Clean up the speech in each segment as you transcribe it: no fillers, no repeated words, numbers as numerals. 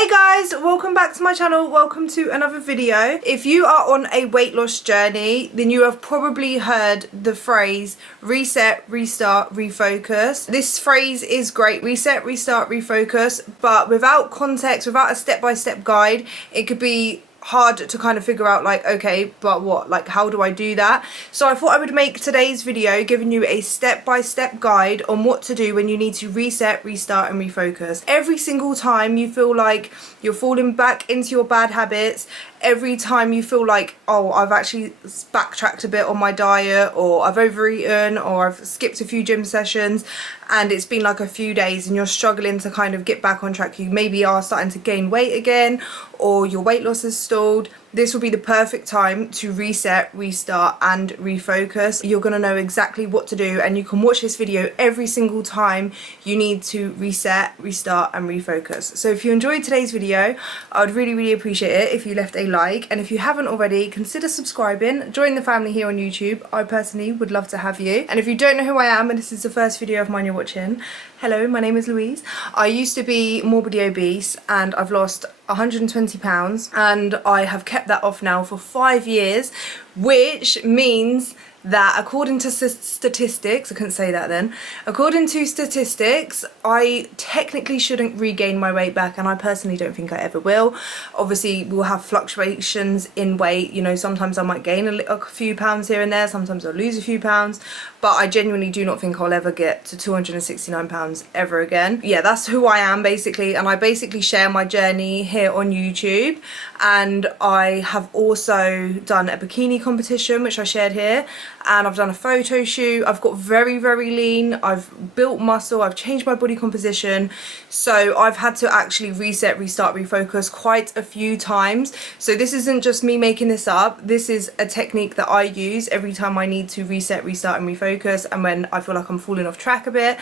Hey guys, welcome back to my channel, welcome to another video. If you are on a weight loss journey, then you have probably heard the phrase reset, restart, refocus. This phrase is great, reset, restart, refocus, but without context, without a step-by-step guide, it could be hard to kind of figure out, like, okay, but what, like, how do I do that? So I thought I would make today's video giving you a step-by-step guide on what to do when you need to reset, restart and refocus. Every single time you feel like you're falling back into your bad habits, every time you feel like, oh, I've actually backtracked a bit on my diet, or I've overeaten, or I've skipped a few gym sessions and it's been like a few days and you're struggling to kind of get back on track, you maybe are starting to gain weight again, or your weight loss is stalled, this will be the perfect time to reset, restart and refocus. You're going to know exactly what to do, and you can watch this video every single time you need to reset, restart and refocus. So if you enjoyed today's video, I would really appreciate it if you left a like, and if you haven't already, consider subscribing, join the family here on YouTube. I personally would love to have you. And if you don't know who I am and this is the first video of mine you're watching, hello, my name is Louise. I used to be morbidly obese and I've lost 120 pounds and I have kept that off now for 5 years, which means that according to statistics, I couldn't say that then, according to statistics, I technically shouldn't regain my weight back, and I personally don't think I ever will. Obviously we'll have fluctuations in weight, you know, sometimes I might gain a few pounds here and there, sometimes I'll lose a few pounds, but I genuinely do not think I'll ever get to 269 pounds ever again. Yeah, that's who I am basically, and I basically share my journey here on YouTube, and I have also done a bikini competition which I shared here, and I've done a photo shoot. I've got very lean, I've built muscle, I've changed my body composition, so I've had to actually reset, restart, refocus quite a few times. So this isn't just me making this up, this is a technique that I use every time I need to reset, restart and refocus, and when I feel like I'm falling off track a bit.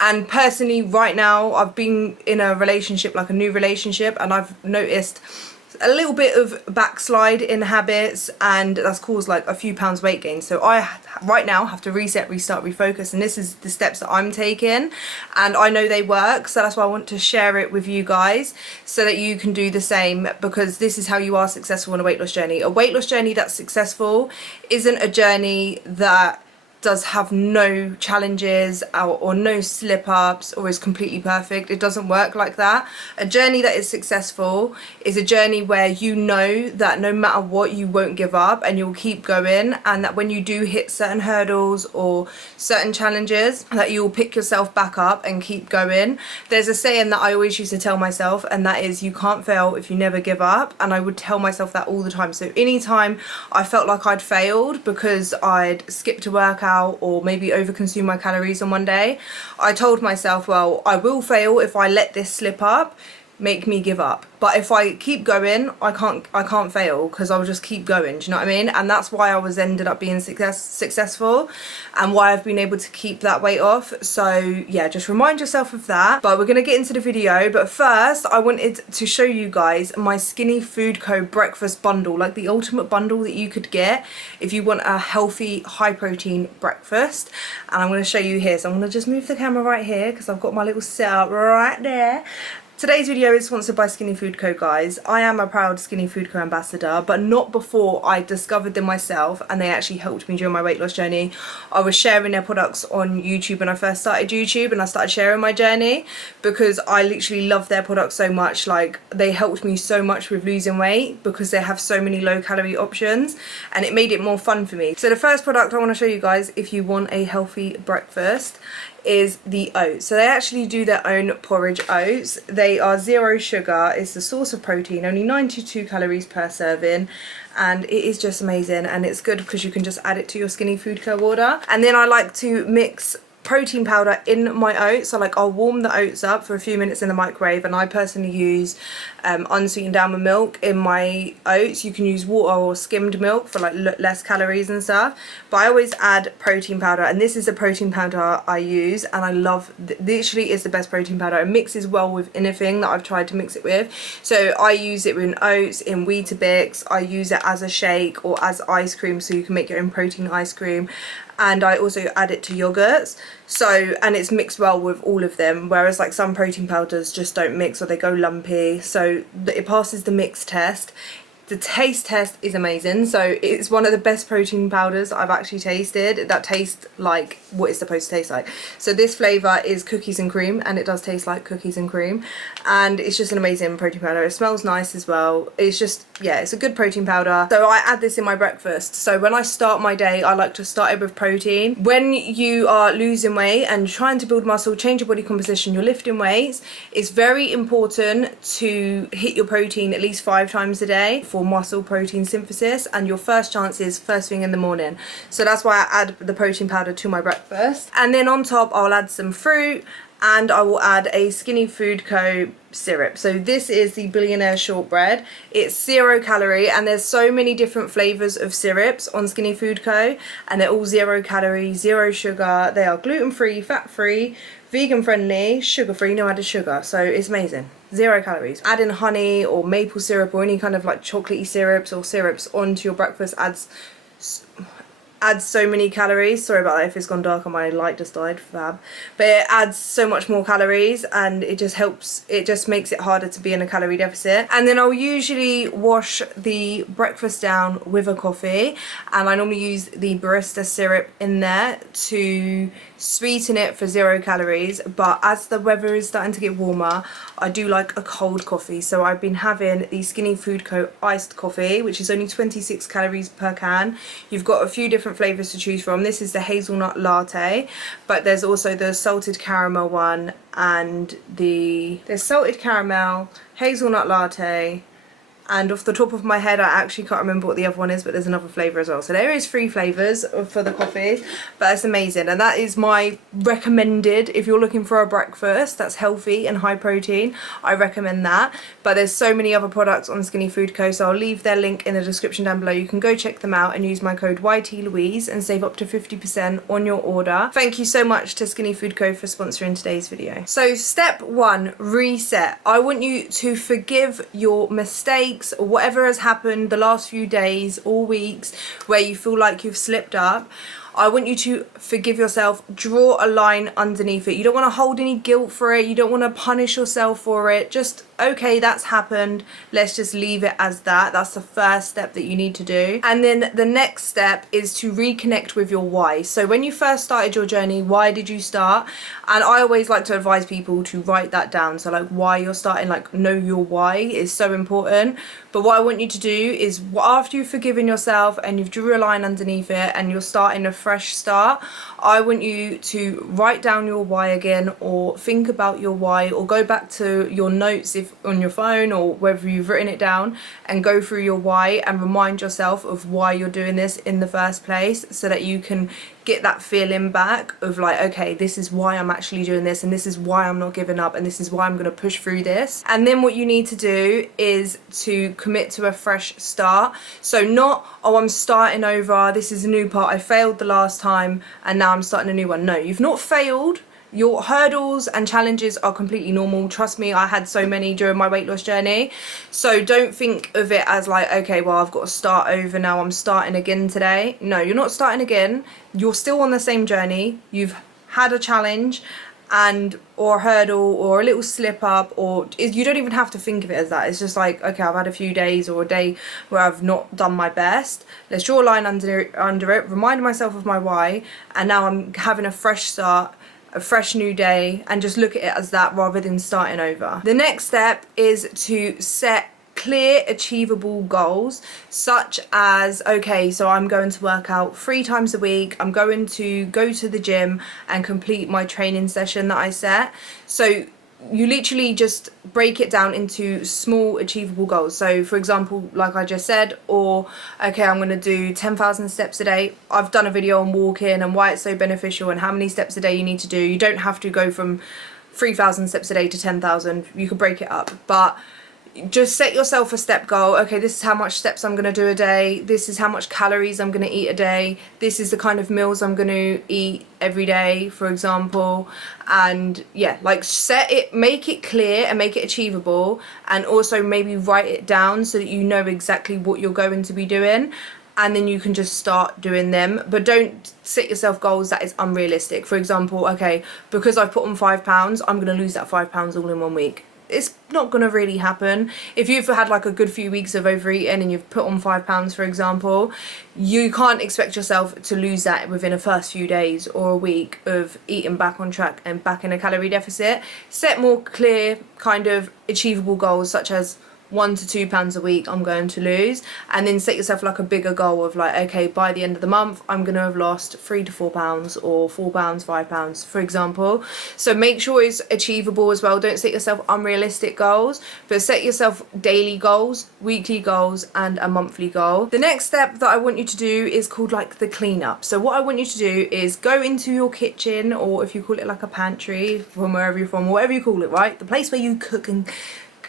And personally right now I've been in a relationship, like a new relationship, and I've noticed a little bit of backslide in habits, and that's caused like a few pounds weight gain. So I right now have to reset, restart, refocus, and this is the steps that I'm taking, and I know they work, so that's why I want to share it with you guys so that you can do the same, because this is how you are successful in a weight loss journey. A weight loss journey that's successful isn't a journey that does have no challenges or no slip-ups or is completely perfect. It doesn't work like that. A journey that is successful is a journey where you know that no matter what you won't give up and you'll keep going, and that when you do hit certain hurdles or certain challenges that you'll pick yourself back up and keep going. There's a saying that I always used to tell myself, and that is, you can't fail if you never give up, and I would tell myself that all the time. So anytime I felt like I'd failed because I'd skipped a workout or maybe overconsume my calories on one day, I told myself, well, I will fail if I let this slip up, make me give up. But if I keep going, I can't fail, because I'll just keep going. Do you know what I mean? And that's why I was ended up being successful, and why I've been able to keep that weight off. So yeah, just remind yourself of that. But we're gonna get into the video. But first, I wanted to show you guys my Skinny Food Co breakfast bundle, like the ultimate bundle that you could get if you want a healthy, high protein breakfast. And I'm gonna show you here. So I'm gonna just move the camera right here because I've got my little setup right there. Today's video is sponsored by Skinny Food Co, guys. I am a proud Skinny Food Co ambassador, but not before I discovered them myself, and they actually helped me during my weight loss journey. I was sharing their products on YouTube when I first started YouTube, and I started sharing my journey because I literally love their products so much. Like, they helped me so much with losing weight because they have so many low calorie options, and it made it more fun for me. So the first product I want to show you guys if you want a healthy breakfast is the oats. So they actually do their own porridge oats. They are 0 sugar, it's the source of protein, only 92 calories per serving, and it is just amazing, and it's good because you can just add it to your Skinny Food Co order. And then I like to mix protein powder in my oats. So like, I'll warm the oats up for a few minutes in the microwave, and I personally use unsweetened almond milk in my oats. You can use water or skimmed milk for like less calories and stuff, but I always add protein powder, and this is the protein powder I use, and I love, literally is the best protein powder. It mixes well with anything that I've tried to mix it with. So I use it in oats, in Weetabix, I use it as a shake or as ice cream, so you can make your own protein ice cream, and I also add it to yogurts. So, and it's mixed well with all of them, whereas like some protein powders just don't mix or they go lumpy. So it passes the mix test. The taste test is amazing. So it's one of the best protein powders I've actually tasted that tastes like what it's supposed to taste like. So this flavour is cookies and cream, and it does taste like cookies and cream, and it's just an amazing protein powder. It smells nice as well. It's just, yeah, it's a good protein powder. So I add this in my breakfast. So when I start my day, I like to start it with protein. When you are losing weight and trying to build muscle, change your body composition, you're lifting weights, it's very important to hit your protein at least 5 times a day for muscle protein synthesis, and your first chance is first thing in the morning. So that's why I add the protein powder to my breakfast. And then on top I'll add some fruit, and I will add a Skinny Food Co syrup. So this is the Billionaire Shortbread. It's 0 calorie, and there's so many different flavors of syrups on Skinny Food Co, and they're all 0 calorie, 0 sugar. They are gluten-free, fat-free, vegan friendly, sugar-free, no added sugar. So it's amazing. 0 calories. Adding honey or maple syrup or any kind of like chocolatey syrups or syrups onto your breakfast adds so many calories. Sorry about that if it's gone dark and my light just died, fab. But it adds so much more calories, and it just helps, it just makes it harder to be in a calorie deficit. And then I'll usually wash the breakfast down with a coffee, and I normally use the barista syrup in there to sweeten it for 0 calories. But as the weather is starting to get warmer, I do like a cold coffee. So I've been having the Skinny Food Co iced coffee, which is only 26 calories per can. You've got a few different flavors to choose from. This is the hazelnut latte, but there's also the salted caramel one, and there's salted caramel, hazelnut latte, and off the top of my head I actually can't remember what the other one is, but there's another flavour as well. So there is 3 flavours for the coffee, but it's amazing, and that is my recommended if you're looking for a breakfast that's healthy and high protein. I recommend that. But there's so many other products on Skinny Food Co, so I'll leave their link in the description down below. You can go check them out and use my code YTLouise and save up to 50% on your order. Thank you so much to Skinny Food Co for sponsoring today's video. So step 1, reset. I want you to forgive your mistakes or whatever has happened the last few days or weeks where you feel like you've slipped up. I want you to forgive yourself, draw a line underneath it. You don't want to hold any guilt for it. You don't want to punish yourself for it. Just, okay, that's happened. Let's just leave it as that. That's the first step that you need to do. And then the next step is to reconnect with your why. So when you first started your journey, why did you start? And I always like to advise people to write that down. So like why you're starting, like know your why is so important. But what I want you to do is after you've forgiven yourself and you've drew a line underneath it and you're starting a fresh start, I want you to write down your why again, or think about your why, or go back to your notes if on your phone or whether you've written it down, and go through your why and remind yourself of why you're doing this in the first place, so that you can get that feeling back of like, okay, this is why I'm actually doing this, and this is why I'm not giving up, and this is why I'm going to push through this. And then what you need to do is to commit to a fresh start. So not, oh, I'm starting over, this is a new part, I failed the last time and now I'm starting a new one. No, you've not failed. Your hurdles and challenges are completely normal. Trust me, I had so many during my weight loss journey. So don't think of it as like, okay, well, I've got to start over now, I'm starting again today. No, you're not starting again. You're still on the same journey. You've had a challenge and or a hurdle or a little slip up, or you don't even have to think of it as that. It's just like, okay, I've had a few days or a day where I've not done my best. Let's draw a line under it, remind myself of my why, and now I'm having a fresh start, a fresh new day, and just look at it as that rather than starting over. The next step is to set clear achievable goals, such as, okay, so I'm going to work out 3 times a week, I'm going to go to the gym and complete my training session that I set. So you literally just break it down into small achievable goals. So for example, like I just said, or okay, I'm going to do 10,000 steps a day. I've done a video on walking and why it's so beneficial and how many steps a day you need to do. You don't have to go from 3,000 steps a day to 10,000. You could break it up, but just set yourself a step goal. Okay, this is how much steps I'm going to do a day, this is how much calories I'm going to eat a day, this is the kind of meals I'm going to eat every day, for example. And yeah, like set it, make it clear and make it achievable, and also maybe write it down so that you know exactly what you're going to be doing. and then you can just start doing them. But don't set yourself goals that is unrealistic. For example, okay, because I've put on £5, I'm going to lose that £5 all in 1 week. It's not going to really happen. If you've had like a good few weeks of overeating and you've put on £5, for example, you can't expect yourself to lose that within the first few days or a week of eating back on track and back in a calorie deficit. Set more clear, kind of achievable goals, such as £1 to £2 a week I'm going to lose, and then set yourself like a bigger goal of like, okay, by the end of the month I'm going to have lost £3 to £4 or £4, £5, for example. So make sure it's achievable as well. Don't set yourself unrealistic goals, but set yourself daily goals, weekly goals, and a monthly goal. The next step that I want you to do is called like the cleanup. So what I want you to do is go into your kitchen, or if you call it like a pantry from wherever you're from, or whatever you call it, right? The place where you cook and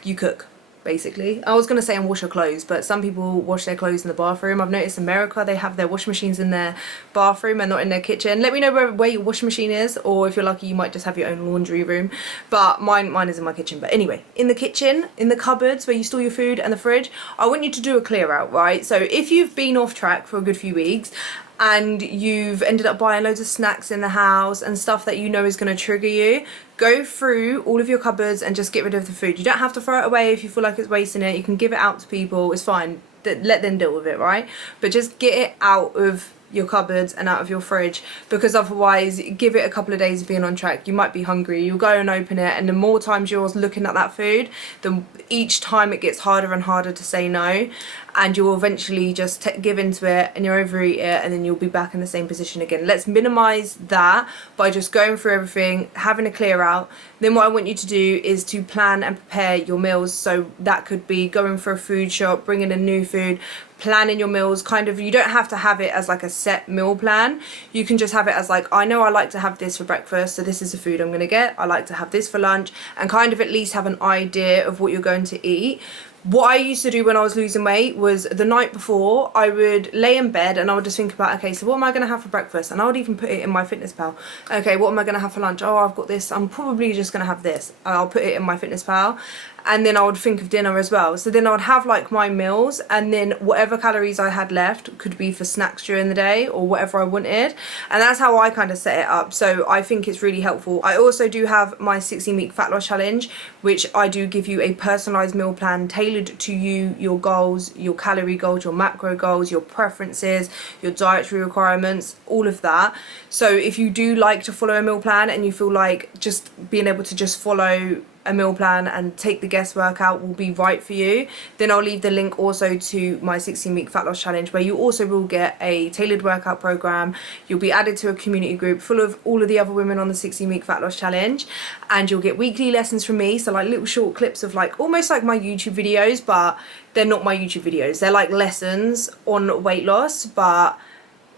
you cook. Basically, I was going to say and wash your clothes, but some people wash their clothes in the bathroom. I've noticed in America they have their washing machines in their bathroom and not in their kitchen. Let me know where your washing machine is, or if you're lucky you might just have your own laundry room, but mine is in my kitchen. But anyway, in the kitchen, in the cupboards where you store your food and the fridge, I want you to do a clear out, right? So if you've been off track for a good few weeks and you've ended up buying loads of snacks in the house and stuff that you know is going to trigger you, go through all of your cupboards and just get rid of the food. You don't have to throw it away if you feel like it's wasting it. You can give it out to people, it's fine. Let them deal with it, right? But just get it out of your cupboards and out of your fridge, because otherwise, give it a couple of days of being on track, you might be hungry, you'll go and open it, and the more times you're looking at that food, then each time it gets harder and harder to say no, and you'll eventually just give into it and you'll overeat it, and then you'll be back in the same position again. Let's minimize that by just going through everything, having a clear out. Then what I want you to do is to plan and prepare your meals. So that could be going for a food shop, bringing in new food, planning your meals. Kind of, you don't have to have it as like a set meal plan. You can just have it as like, I know I like to have this for breakfast, so this is the food I'm going to get. I like to have this for lunch, and kind of at least have an idea of what you're going to eat. What I used to do when I was losing weight was the night before I would lay in bed and I would just think about, okay, so what am I going to have for breakfast? And I would even put it in my fitness pal. Okay, what am I going to have for lunch? Oh, I've got this. I'm probably just going to have this. I'll put it in my fitness pal. And then I would think of dinner as well. So then I would have like my meals, and then whatever calories I had left could be for snacks during the day or whatever I wanted. And that's how I kind of set it up. So I think it's really helpful. I also do have my 16-week fat loss challenge, which I do give you a personalized meal plan tailored to you, your goals, your calorie goals, your macro goals, your preferences, your dietary requirements, all of that. So if you do like to follow a meal plan and you feel like just being able to just follow a meal plan and take the guesswork out will be right for you, then I'll leave the link also to my 16-week fat loss challenge, where you also will get a tailored workout program. You'll be added to a community group full of all of the other women on the 16-week fat loss challenge, and you'll get weekly lessons from me, so like little short clips of like almost like my YouTube videos, but they're not my YouTube videos. They're like lessons on weight loss, but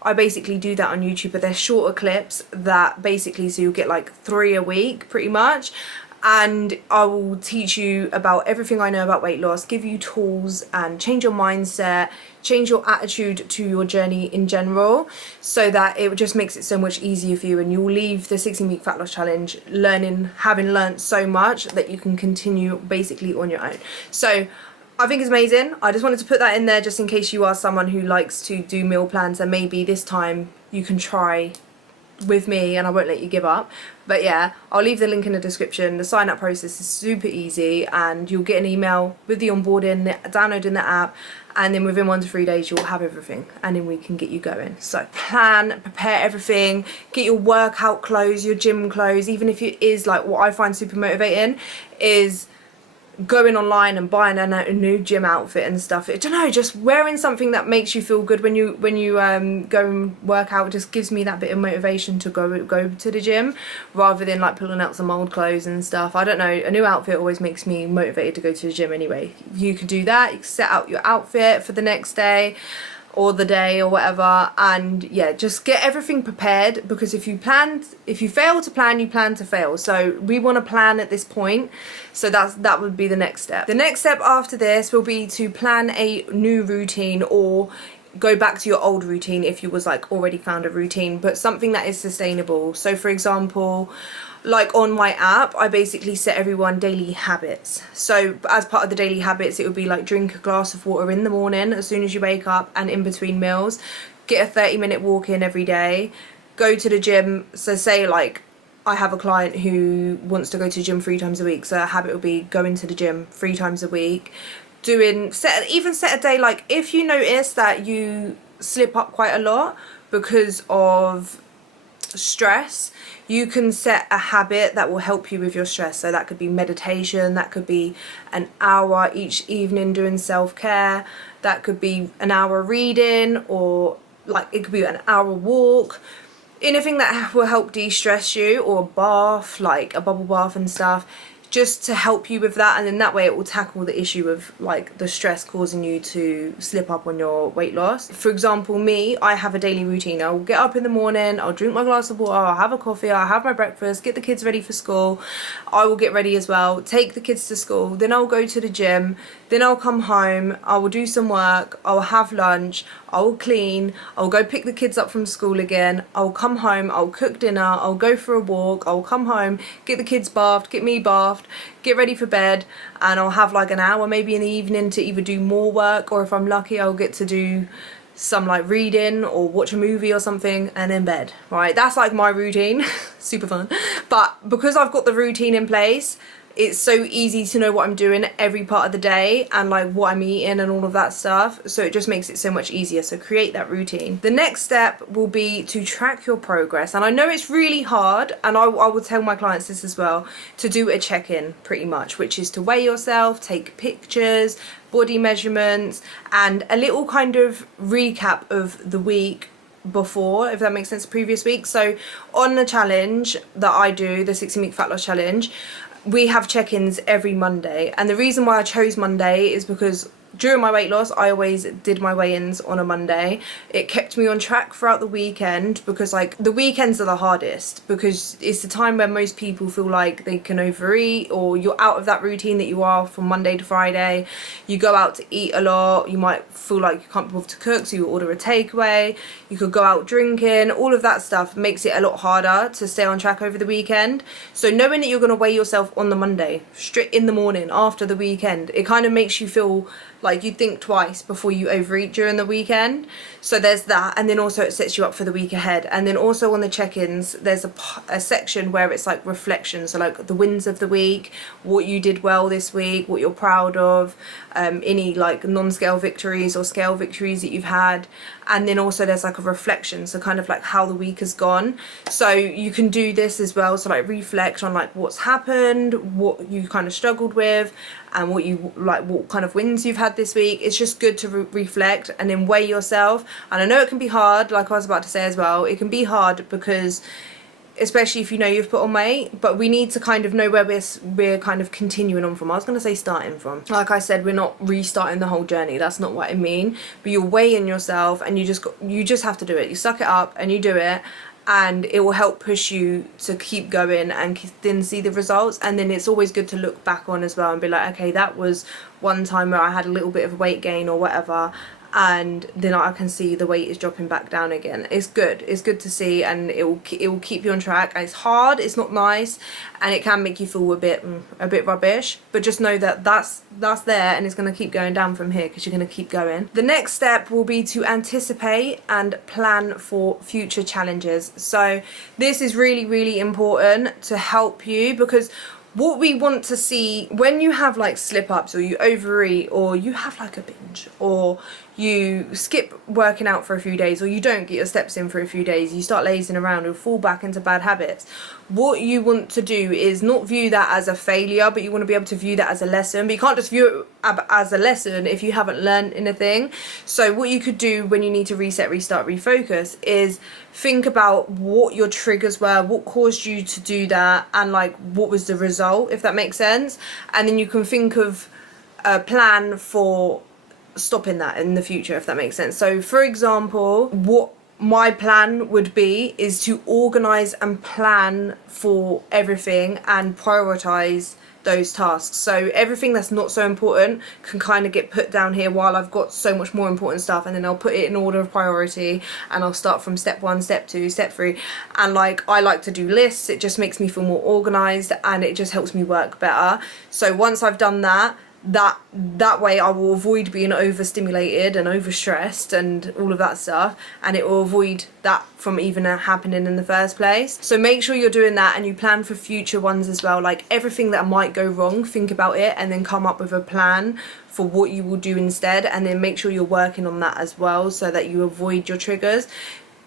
I basically do that on YouTube, but they're shorter clips that basically, so you'll get like 3 a week pretty much. And I will teach you about everything I know about weight loss, give you tools and change your mindset, change your attitude to your journey in general, so that it just makes it so much easier for you, and you'll leave the 16-week fat loss challenge having learned so much that you can continue basically on your own. So I think it's amazing. I just wanted to put that in there just in case you are someone who likes to do meal plans, and maybe this time you can try with me and I won't let you give up. But yeah, I'll leave the link in the description. The sign up process is super easy, and you'll get an email with the onboarding, downloading the app, and then within 1 to 3 days you'll have everything, and then we can get you going. So plan, prepare everything, get your workout clothes, your gym clothes. Even if it is like, what I find super motivating is going online and buying a new gym outfit and stuff. I don't know, just wearing something that makes you feel good when you go and work out just gives me that bit of motivation to go to the gym, rather than like pulling out some old clothes and stuff. I don't know, a new outfit always makes me motivated to go to the gym anyway. You can do that, you can set out your outfit for the next day or the day or whatever, and yeah, just get everything prepared, because if you fail to plan, you plan to fail. So we want to plan at this point, so that would be the next step. The next step after this will be to plan a new routine, or go back to your old routine if you was like already found a routine, but something that is sustainable. So for example, like on my app, I basically set everyone daily habits. So as part of the daily habits, it would be like drink a glass of water in the morning as soon as you wake up and in between meals, get a 30-minute walk in every day, go to the gym. So say like I have a client who wants to go to the gym 3 times a week, so a habit would be going to the gym 3 times a week. Set a day, like if you notice that you slip up quite a lot because of stress, you can set a habit that will help you with your stress. So that could be meditation, that could be an hour each evening doing self-care, that could be an hour reading, or like it could be an hour walk. Anything that will help de-stress you, or a bath, like a bubble bath and stuff, just to help you with that. And then that way it will tackle the issue of like the stress causing you to slip up on your weight loss. For example, me, I have a daily routine. I'll get up in the morning, I'll drink my glass of water, I'll have a coffee, I'll have my breakfast, get the kids ready for school, I will get ready as well, take the kids to school, then I'll go to the gym, then I'll come home, I will do some work, I'll have lunch, I'll clean, I'll go pick the kids up from school again, I'll come home, I'll cook dinner, I'll go for a walk, I'll come home, get the kids bathed, get me bathed, get ready for bed, and I'll have like an hour maybe in the evening to either do more work, or if I'm lucky I'll get to do some like reading or watch a movie or something, and then bed. Right, that's like my routine. Super fun. But because I've got the routine in place, it's so easy to know what I'm doing every part of the day and like what I'm eating and all of that stuff. So it just makes it so much easier. So create that routine. The next step will be to track your progress. And I know it's really hard, and I will tell my clients this as well, to do a check-in pretty much, which is to weigh yourself, take pictures, body measurements, and a little kind of recap of the week before, if that makes sense, previous week. So on the challenge that I do, the 16-week fat loss challenge, we have check-ins every Monday, and the reason why I chose Monday is because during my weight loss I always did my weigh-ins on a Monday. It kept me on track throughout the weekend, because like the weekends are the hardest, because it's the time where most people feel like they can overeat, or you're out of that routine that you are from Monday to Friday. You go out to eat a lot, you might feel like you can't be bothered to cook, so you order a takeaway, you could go out drinking. All of that stuff makes it a lot harder to stay on track over the weekend. So knowing that you're going to weigh yourself on the Monday straight in the morning after the weekend, it kind of makes you feel like you think twice before you overeat during the weekend. So there's that, and then also it sets you up for the week ahead. And then also on the check-ins there's a section where it's like reflection, so like the wins of the week, what you did well this week, what you're proud of, any like non-scale victories or scale victories that you've had. And then also there's like a reflection, so kind of like how the week has gone. So you can do this as well, so like reflect on like what's happened, what you kind of struggled with, and what you like, what kind of wins you've had this week. It's just good to reflect and then weigh yourself. And I know it can be hard, like I was about to say as well, it can be hard because especially if you know you've put on weight, but we need to kind of know where we're kind of continuing on from. I was going to say starting from. Like I said, we're not restarting the whole journey. That's not what I mean. But you're weighing yourself, and you just have to do it. You suck it up and you do it, and it will help push you to keep going and then see the results. And then it's always good to look back on as well and be like, okay, that was one time where I had a little bit of weight gain or whatever, and then I can see the weight is dropping back down again. It's good to see, and it will keep you on track. And it's hard, it's not nice, and it can make you feel a bit rubbish, but just know that that's there, and it's going to keep going down from here because you're going to keep going. The next step will be to anticipate and plan for future challenges. So this is really important to help you, because what we want to see when you have like slip ups, or you overeat, or you have like a binge, or you skip working out for a few days, or you don't get your steps in for a few days, you start lazing around or fall back into bad habits, what you want to do is not view that as a failure, but you want to be able to view that as a lesson. But you can't just view it as a lesson if you haven't learned anything. So what you could do when you need to reset, restart, refocus is think about what your triggers were, what caused you to do that, and like what was the result, if that makes sense. And then you can think of a plan for stopping that in the future, if that makes sense. So for example, what my plan would be is to organize and plan for everything and prioritize those tasks. So everything that's not so important can kind of get put down here while I've got so much more important stuff, and then I'll put it in order of priority and I'll start from step 1, step 2, step 3. And like, I like to do lists. It just makes me feel more organized and it just helps me work better. So once I've done that way I will avoid being overstimulated and overstressed and all of that stuff, and it will avoid that from even happening in the first place. So make sure you're doing that and you plan for future ones as well. Like everything that might go wrong, think about it and then come up with a plan for what you will do instead, and then make sure you're working on that as well so that you avoid your triggers.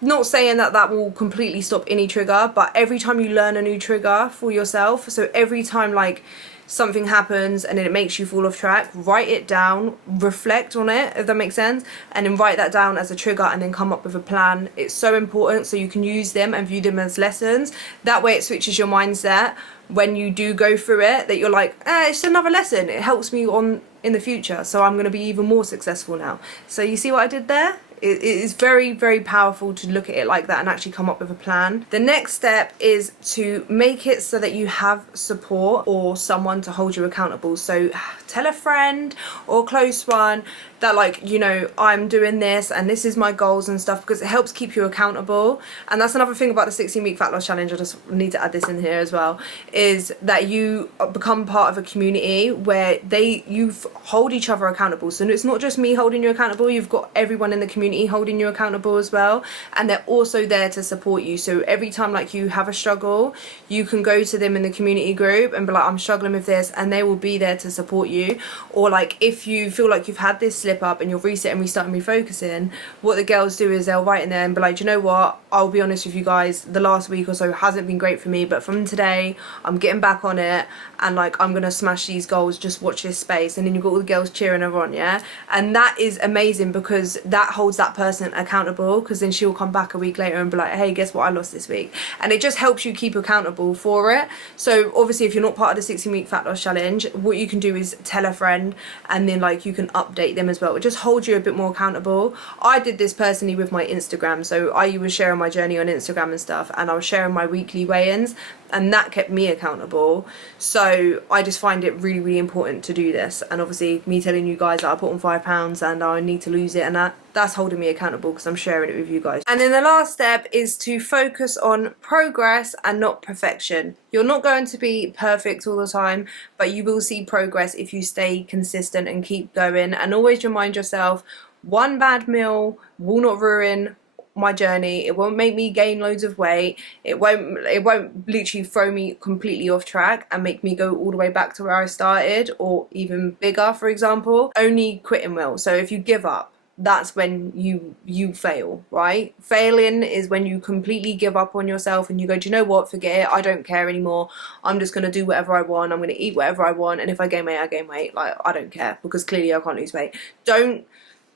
Not saying that that will completely stop any trigger, but every time you learn a new trigger for yourself, so every time like something happens and then it makes you fall off track, write it down, reflect on it, if that makes sense, and then write that down as a trigger and then come up with a plan. It's so important, so you can use them and view them as lessons. That way it switches your mindset when you do go through it, that you're like, it's another lesson, it helps me on in the future, so I'm going to be even more successful now. So you see what I did there? It is very, very powerful to look at it like that and actually come up with a plan. The next step is to make it so that you have support or someone to hold you accountable. So tell a friend or a close one that, like, you know, I'm doing this and this is my goals and stuff, because it helps keep you accountable. And that's another thing about the 16-week fat loss challenge, I just need to add this in here as well, is that you become part of a community where you hold each other accountable. So it's not just me holding you accountable, you've got everyone in the community holding you accountable as well, and they're also there to support you. So every time like you have a struggle, you can go to them in the community group and be like, I'm struggling with this, and they will be there to support you. Or like if you feel like you've had this slip up and you're resetting, restarting, refocusing, what the girls do is they'll write in there and be like, you know what, I'll be honest with you guys, the last week or so hasn't been great for me, but from today I'm getting back on it and like I'm gonna smash these goals, just watch this space. And then you've got all the girls cheering her on, yeah, and that is amazing because that holds that person accountable, because then she'll come back a week later and be like, hey, guess what, I lost this week. And it just helps you keep accountable for it. So obviously if you're not part of the 16-week fat loss challenge, what you can do is tell a friend and then like you can update them as well. It just holds you a bit more accountable. I did this personally with my Instagram, so I was sharing my journey on Instagram and stuff, and I was sharing my weekly weigh-ins, and that kept me accountable. So I just find it really, really important to do this. And obviously me telling you guys that I put on 5 pounds and I need to lose it, and that's holding me accountable because I'm sharing it with you guys. And then the last step is to focus on progress and not perfection. You're not going to be perfect all the time, but you will see progress if you stay consistent and keep going. And always remind yourself, one bad meal will not ruin my journey. It won't make me gain loads of weight. It won't literally throw me completely off track and make me go all the way back to where I started, or even bigger, for example. Only quitting will. So if you give up, that's when you fail, right? Failing is when you completely give up on yourself and you go, do you know what, forget it, I don't care anymore, I'm just going to do whatever I want, I'm going to eat whatever I want, and if I gain weight, I gain weight, like, I don't care, because clearly I can't lose weight. Don't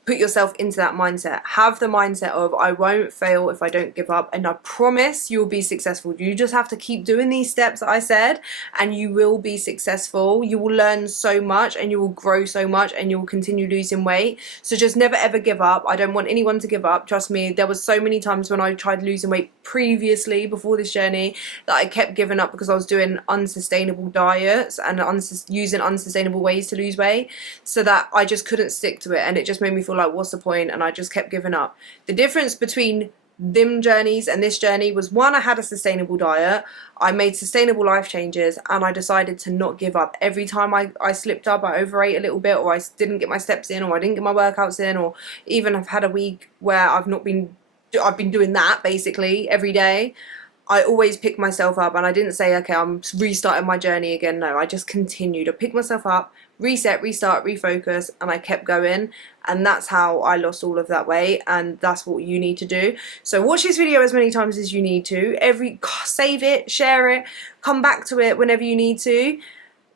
put yourself into that mindset. Have the mindset of, I won't fail if I don't give up, and I promise you'll be successful. You just have to keep doing these steps that I said and you will be successful. You will learn so much and you will grow so much and you will continue losing weight. So just never ever give up. I don't want anyone to give up. Trust me, there was so many times when I tried losing weight previously before this journey that I kept giving up because I was doing unsustainable diets and using unsustainable ways to lose weight, so that I just couldn't stick to it, and it just made me feel like, what's the point? And I just kept giving up. The difference between them journeys and this journey was, one, I had a sustainable diet, I made sustainable life changes, and I decided to not give up. Every time I slipped up, I overate a little bit, or I didn't get my steps in, or I didn't get my workouts in, or even I've had a week where I've been doing that basically every day, I always picked myself up and I didn't say, okay, I'm restarting my journey again. No, I just continued. I picked myself up, reset, restart, refocus, and I kept going. And that's how I lost all of that weight, and that's what you need to do. So watch this video as many times as you need to. Save it, share it, come back to it whenever you need to,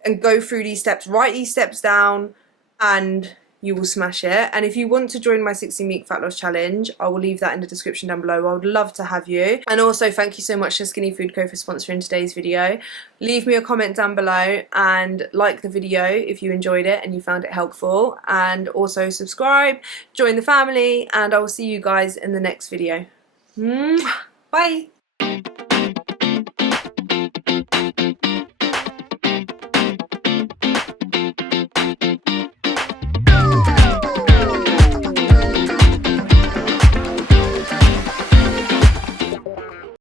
and go through these steps. Write these steps down and you will smash it. And if you want to join my 16-week fat loss challenge, I will leave that in the description down below. I would love to have you. And also thank you so much to Skinny Food Co for sponsoring today's video. Leave me a comment down below and like the video if you enjoyed it and you found it helpful, and also subscribe, join the family, and I will see you guys in the next video. Bye.